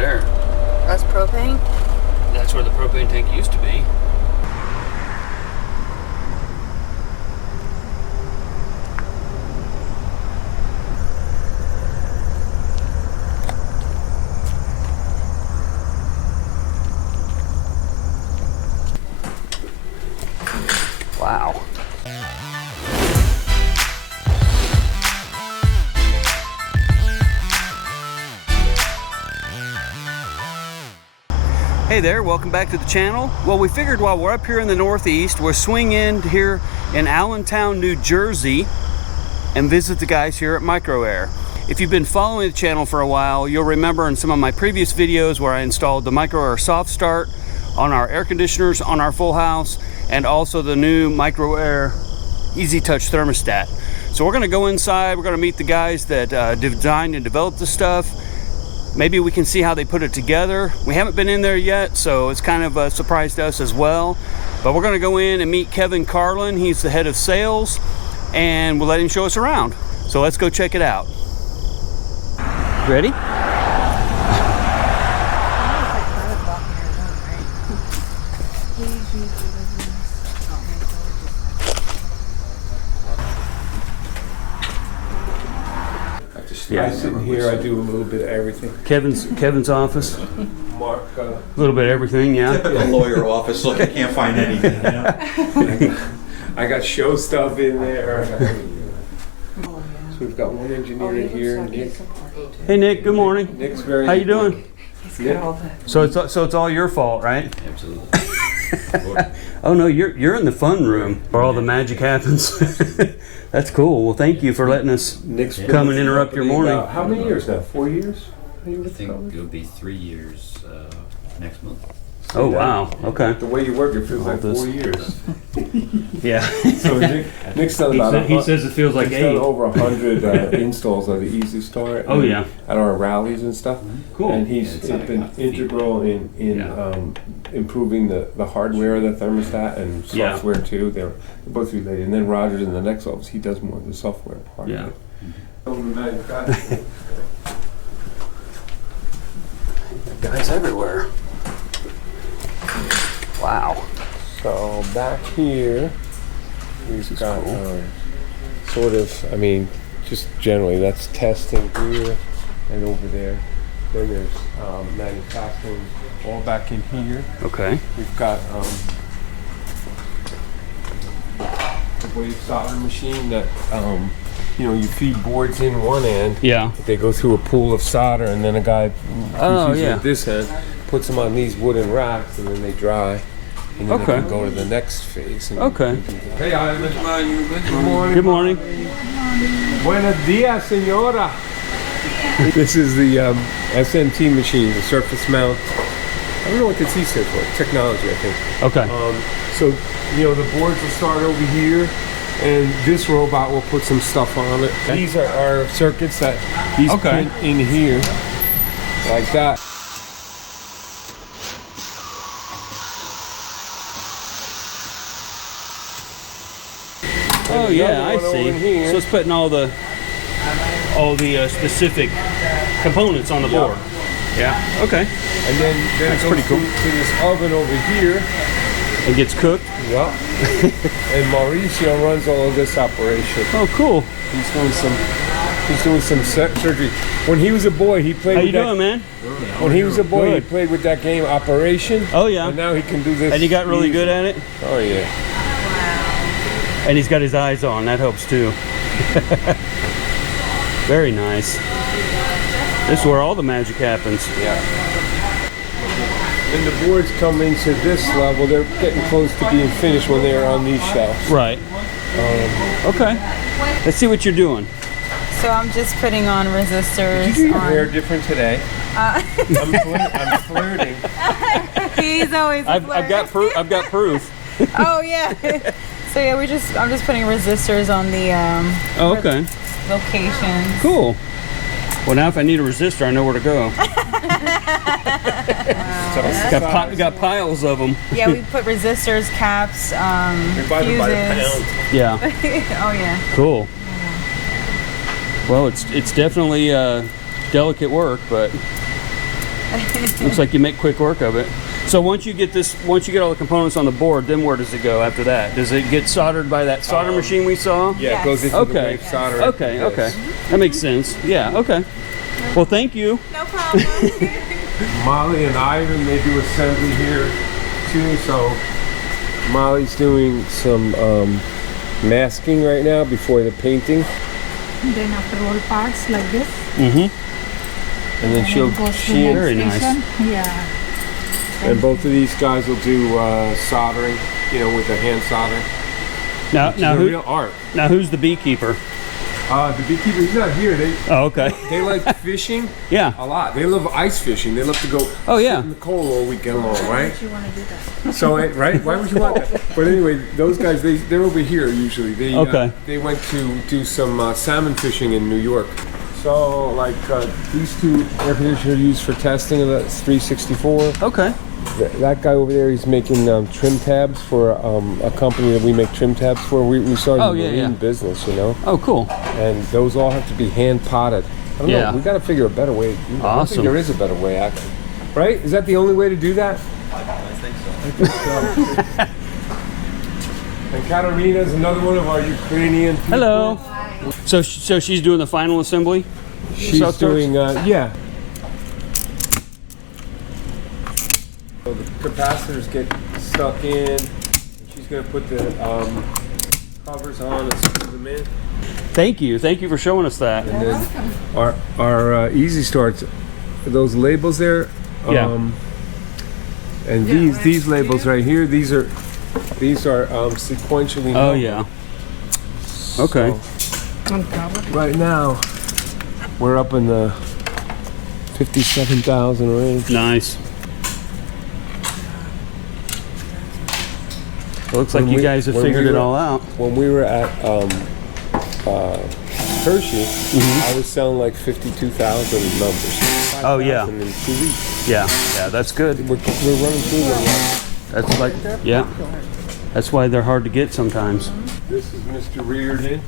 there. That's propane? That's where the propane tank used to be. Wow. Hey there, welcome back to the channel. Well, we figured while we're up here in the Northeast, we'll swing in here in Allentown, New Jersey and visit the guys here at MICROAIR. If you've been following the channel for a while, you'll remember in some of my previous videos where I installed the MICROAIR Soft Start on our air conditioners on our full house, and also the new MICROAIR Easy Touch thermostat. So we're gonna go inside, we're gonna meet the guys that designed and developed the stuff. Maybe we can see how they put it together. We haven't been in there yet, so it's kind of a surprise to us as well. But we're gonna go in and meet Kevin Carlin. He's the head of sales, and we'll let him show us around. So let's go check it out. Ready? Yeah, I sit in here, I do a little bit of everything. Kevin's office. Mark, A little bit of everything, yeah. A lawyer office, like I can't find anything. You know? I got show stuff in there. So we've got one engineer in here, Nick. Hey Nick, good morning. Nick's very. How you doing? Nick. So it's all your fault, right? Absolutely. Oh no, you're in the fun room where all the magic happens. That's cool. Well, thank you for letting us Nick's come and interrupt your morning. How many years now? 4 years? I think it'll be 3 years next month. Oh wow. Okay. The way you work, it feels like this. 4 years. Yeah. So Nick's done about. He says it feels like He's done 8. over 100 installs of the EASYSTART. Oh yeah. At our rallies and stuff. Cool. And he's been integral in improving the hardware of the thermostat and software too. They're both related. And then Roger's in the next office, he does more of the software part Yeah. of it. Guys everywhere. Wow. So back here, we've got sort of, I mean, just generally that's testing here and over there. Then there's manufacturing all back in here. Okay. We've got the wave solder machine that you feed boards in one end. Yeah. They go through a pool of solder, and then a guy who's using yeah. this end puts them on these wooden racks, and then they dry. And then they can go to the next phase. Okay. Hey, Ivan. Good morning. Good morning. Buenos dias, senora. This is the SMT machine, the surface mount. I don't know what the T stands for. Technology, I think. Okay. So, the boards will start over here, and this robot will put some stuff on it. Okay. These are our circuits that he's put in here, like that. Oh yeah, I see. So it's putting all the specific components on the board. Yeah. Okay. And then That's it goes pretty cool. to this oven over here. It gets cooked. Yeah. And Mauricio runs all of this operation. Oh, cool. He's doing some surgery. When he was a boy, he played. How with you doing, man? When he was a boy, Good. he played with that game Operation. Oh yeah. And now he can do this. And he got really good at it. Oh yeah. And he's got his eyes on. That helps too. Very nice. This is where all the magic happens. Yeah. When the boards come into this level, they're getting close to being finished when they're on these shelves. Right. Okay. Let's see what you're doing. So I'm just putting on resistors. Did you do your hair different today? I'm flirting. He's always. I've got proof. Oh yeah. So yeah, I'm just putting resistors on the Okay. locations. Cool. Well, now if I need a resistor, I know where to go. Got piles of them. Yeah, we put resistors, caps, We buy them by the fuses. pound. Yeah. Oh yeah. Cool. Well, it's definitely delicate work, but Looks like you make quick work of it. So once you get all the components on the board, then where does it go after that? Does it get soldered by that solder machine we saw? Yeah, it goes into the wave solder. Okay, okay. That makes sense. Yeah, okay. Well, thank you. No problem. Molly and Ivan, they do assembly here too. So Molly's doing some masking right now before the painting. Then after all parts like this. Mm-hmm. And then it goes to very next nice. station. Yeah. And both of these guys will do soldering, you know, with the hand soldering. Now, Real art. now who's the beekeeper? The beekeeper, he's not here. Oh, okay. They like fishing Yeah. a lot. They love ice fishing. They love to go Oh, yeah. sit in the cold all weekend long, right? You want to do that? So, right? Why would you want that? But anyway, those guys, they're over here usually. They, Okay. They went to do some salmon fishing in New York. So, like, these two air conditioners are used for testing of the 364. Okay. That guy over there, he's making trim tabs for a company that we make trim tabs for. We started Oh, a yeah, marine yeah. business, you know? Oh, cool. And those all have to be hand potted. I don't Yeah. know. We got to figure a better way. I don't Awesome. think there is a better way, actually. Right? Is that the only way to do that? I think so. And Katarina's another one of our Ukrainian people. Hello. So she's doing the final assembly? She's South doing, yeah. So the capacitors get stuck in. She's going to put the covers on and screw them in. Thank you. Thank you for showing us that. And then our EASYSTART, those labels there. Yeah. And these labels right here, these are sequentially. Oh, numbered. yeah. Okay. So, right now, we're up in the 57,000 range. Nice. It looks like When you we- guys have when we figured it were- all out. When we were at Hershey, I was selling like 52,000 numbers. Oh, yeah. 5,000 in 2 weeks. Yeah, that's good. We're running through them. That's like, yeah. That's why they're hard to get sometimes. This is Mr. Reardon.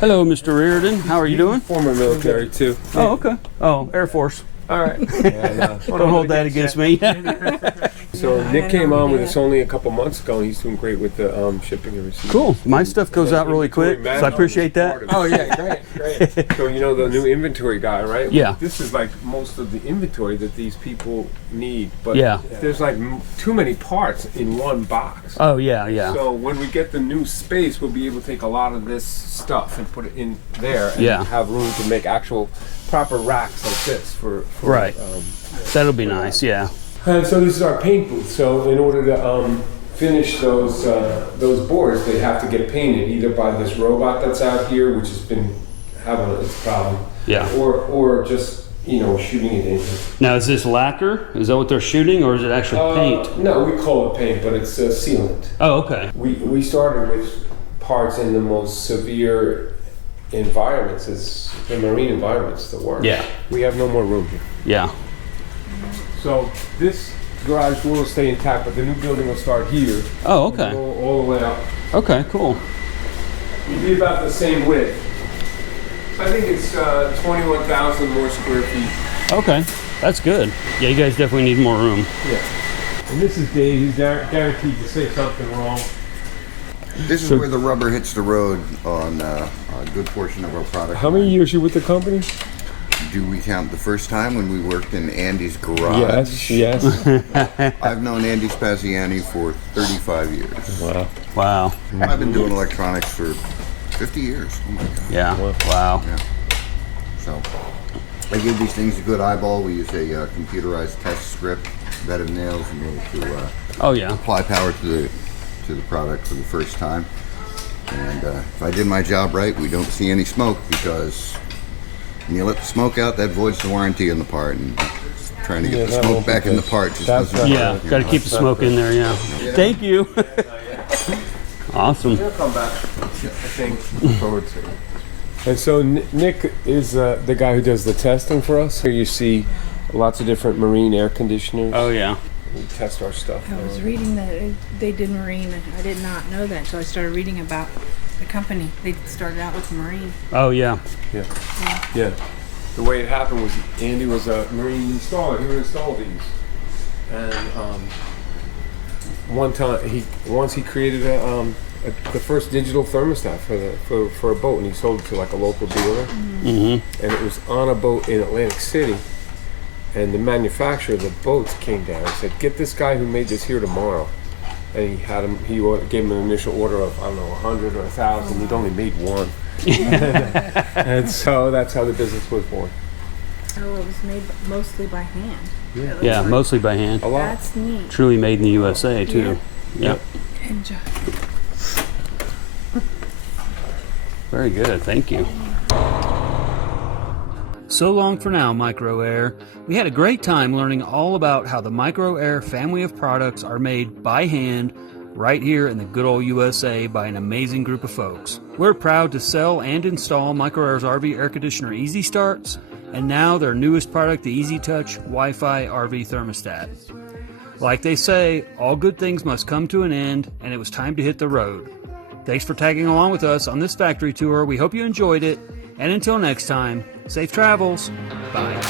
Hello, Mr. Reardon. How are you doing? Former military too. Oh, okay. Oh, Air Force. All right. Don't hold that against me. So Nick came on with us only a couple months ago, and he's doing great with the shipping and receiving. Cool. My stuff goes out really quick, so I appreciate that. Oh yeah, great. So you know the new inventory guy, right? Yeah. This is like most of the inventory that these people need, but Yeah. there's like too many parts in one box. Oh, yeah, yeah. So when we get the new space, we'll be able to take a lot of this stuff and put it in there, and Yeah. have room to make actual proper racks like this for Right. That'll be nice, yeah. And so this is our paint booth. So in order to finish those boards, they have to get painted either by this robot that's out here, which has been having its problem, Yeah. or just shooting it in. Now, is this lacquer? Is that what they're shooting, or is it actually paint? No, we call it paint, but it's sealant. Oh, okay. We started with parts in the most severe environments, as the marine environments, the worst. Yeah. We have no more room here. Yeah. So this garage will stay intact, but the new building will start here. Oh, And okay. go all the way up. Okay, cool. It'll be about the same width. I think it's 21,000 more square feet. Okay, that's good. Yeah, you guys definitely need more room. Yeah. And this is Dave. He's guaranteed to say something wrong. This is where the rubber hits the road on a good portion of our product. How many years you with the company? Do we count the first time when we worked in Andy's garage? Yes. I've known Andy Spaziani for 35 years. Wow. Wow. I've been doing electronics for 50 years. Oh my God. Yeah. Wow. Yeah. So I give these things a good eyeball. We use a computerized test script, bed of nails, in order to Oh, yeah. apply power to the product for the first time. And if I did my job right, we don't see any smoke, because when you let the smoke out, that voids the warranty in the part, and trying to get the that smoke won't be back in the good. part just That's doesn't not Yeah, work, got to you keep the smoke in there, yeah. Thank you. Awesome. He'll come back, I think. Look forward to it. And so Nick is the guy who does the testing for us. Here you see lots of different marine air conditioners. Oh, yeah. We test our stuff. I was reading that they did marine. I did not know that, so I started reading about the company. They started out with marine. Oh, yeah. Yeah. the way it happened was Andy was a marine installer. He would install these, and once he created the first digital thermostat for a boat, and he sold it to like a local dealer. And it was on a boat in Atlantic City, and the manufacturer of the boats came down and said, "Get this guy who made this here tomorrow." And he had him. Gave him an initial order of, I don't know, 100 or 1,000. He'd only made one, and so that's how the business was born. Oh, it was made mostly by hand. Yeah, mostly by hand. A lot. That's neat. Truly made in the USA too. Yep. Enjoy. Very good, thank you. So long for now, MICROAIR. We had a great time learning all about how the MICROAIR family of products are made by hand right here in the good old USA by an amazing group of folks. We're proud to sell and install MICROAIR's RV air conditioner EASYSTARTs, and now their newest product, the EasyTouch Wi-Fi RV thermostat. Like they say, all good things must come to an end, and it was time to hit the road. Thanks for tagging along with us on this factory tour. We hope you enjoyed it. And until next time, safe travels. Bye.